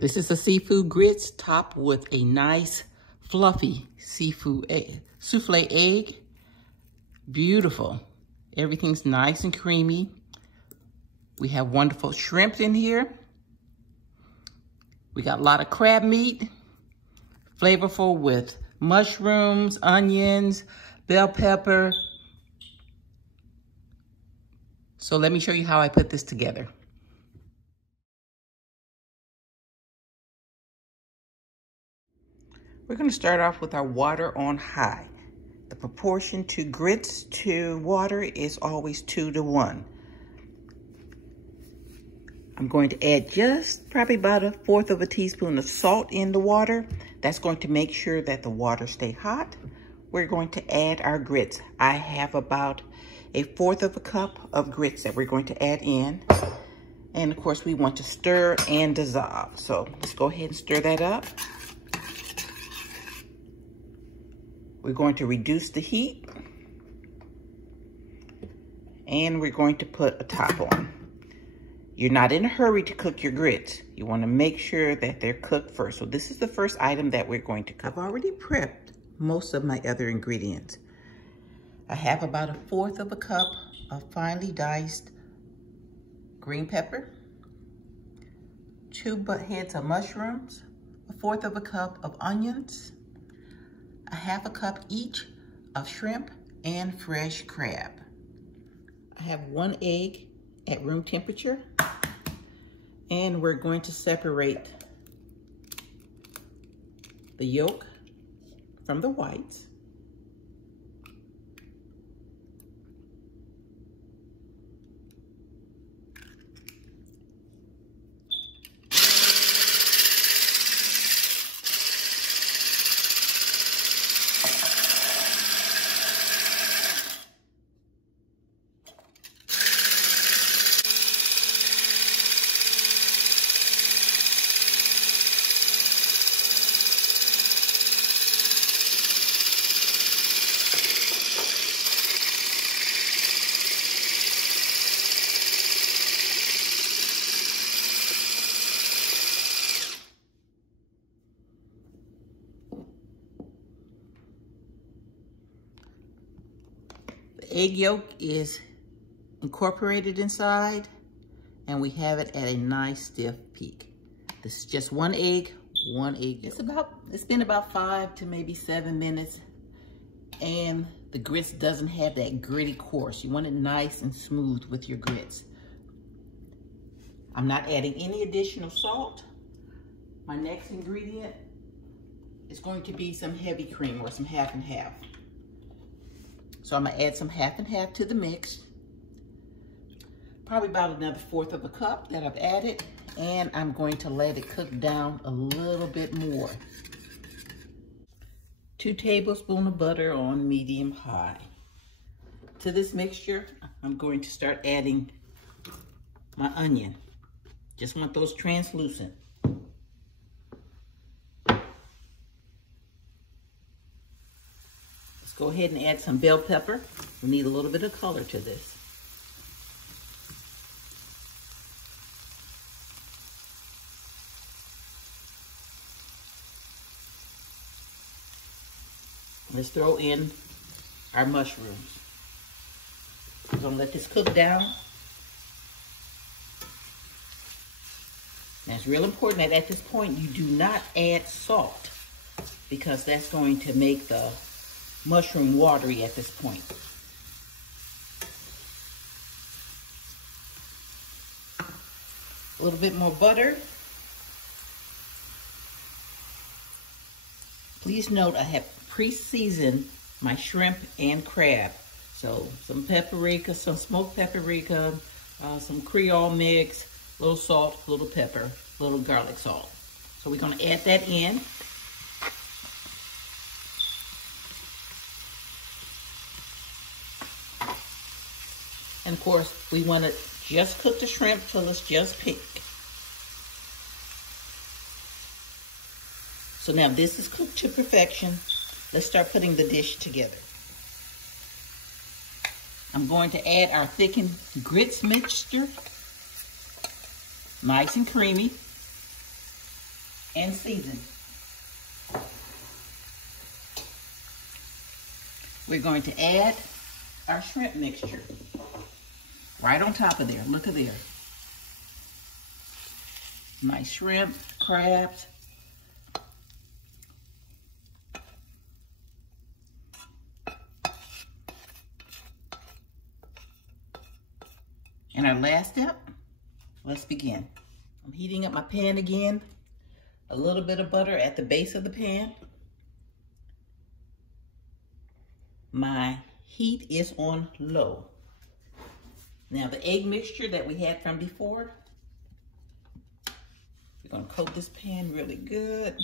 This is a seafood grits topped with a nice fluffy seafood souffle egg. Beautiful. Everything's nice and creamy. We have wonderful shrimp in here. We got a lot of crab meat, flavorful with mushrooms, onions, bell pepper. So let me show you how I put this together. We're going to start off with our water on high. The proportion to grits to water is always 2 to 1. I'm going to add just probably about 1/4 of a teaspoon of salt in the water. That's going to make sure that the water stay hot. We're going to add our grits. I have about 1/4 of a cup of grits that we're going to add in. And of course we want to stir and dissolve. So let's go ahead and stir that up. We're going to reduce the heat, and we're going to put a top on. You're not in a hurry to cook your grits. You want to make sure that they're cooked first. So this is the first item that we're going to cook. I've already prepped most of my other ingredients. I have about 1/4 of a cup of finely diced green pepper, 2 heads of mushrooms, 1/4 of a cup of onions, 1/2 cup each of shrimp and fresh crab. I have 1 egg at room temperature, and we're going to separate the yolk from the whites. Egg yolk is incorporated inside, and we have it at a nice stiff peak. This is just 1 egg, 1 egg yolk. It's been about 5 to maybe 7 minutes, and the grits doesn't have that gritty course. You want it nice and smooth with your grits. I'm not adding any additional salt. My next ingredient is going to be some heavy cream, or some half and half. So I'm gonna add some half and half to the mix. Probably about another 1/4 of a cup that I've added, and I'm going to let it cook down a little bit more. 2 tablespoons of butter on medium high. To this mixture, I'm going to start adding my onion. Just want those translucent. Go ahead and add some bell pepper. We need a little bit of color to this. Let's throw in our mushrooms. We're gonna let this cook down. Now it's real important that at this point you do not add salt, because that's going to make the mushroom watery at this point. A little bit more butter. Please note I have pre-seasoned my shrimp and crab. So some paprika, some smoked paprika, some Creole mix, a little salt, a little pepper, a little garlic salt. So we're gonna add that in. And of course, we want to just cook the shrimp till it's just pink. So now this is cooked to perfection. Let's start putting the dish together. I'm going to add our thickened grits mixture. Nice and creamy. and season. We're going to add our shrimp mixture right on top of there. Look at there. Nice shrimp, crabs. And our last step, let's begin. I'm heating up my pan again. A little bit of butter at the base of the pan. My heat is on low. Now the egg mixture that we had from before, we're gonna coat this pan really good.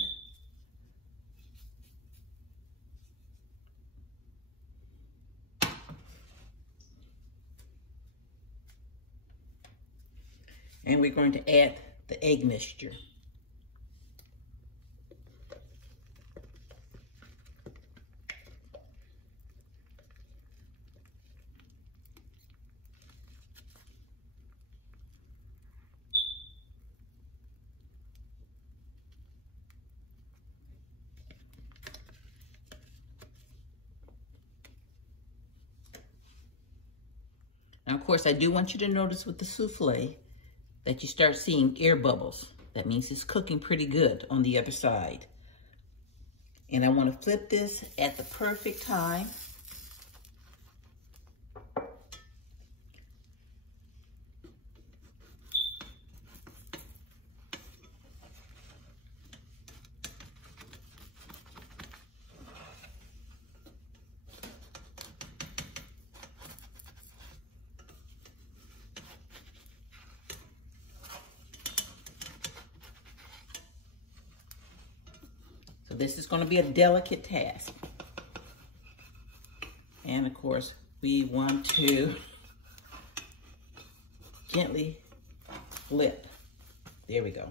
And we're going to add the egg mixture. Now, of course, I do want you to notice with the souffle that you start seeing air bubbles. That means it's cooking pretty good on the other side. And I want to flip this at the perfect time. This is going to be a delicate task. And of course, we want to gently flip. There we go.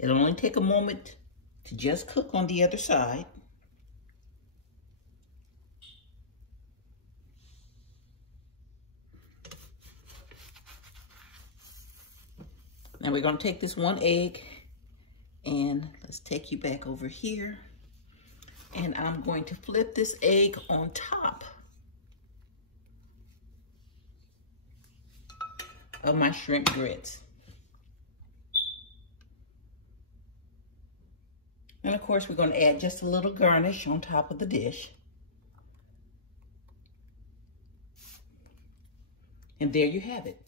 It'll only take a moment to just cook on the other side. Now we're going to take this one egg and let's take you back over here. And I'm going to flip this egg on top of my shrimp grits. And of course, we're going to add just a little garnish on top of the dish. And there you have it.